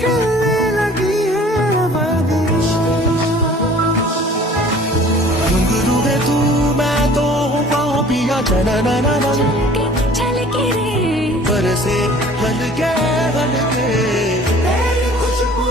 खिलने लगी है बारिश। घुंघरू में तू मैं तो हूँ पाँव पिया चना छलके रे बरसे हल्के हल्के तेरी खुशबू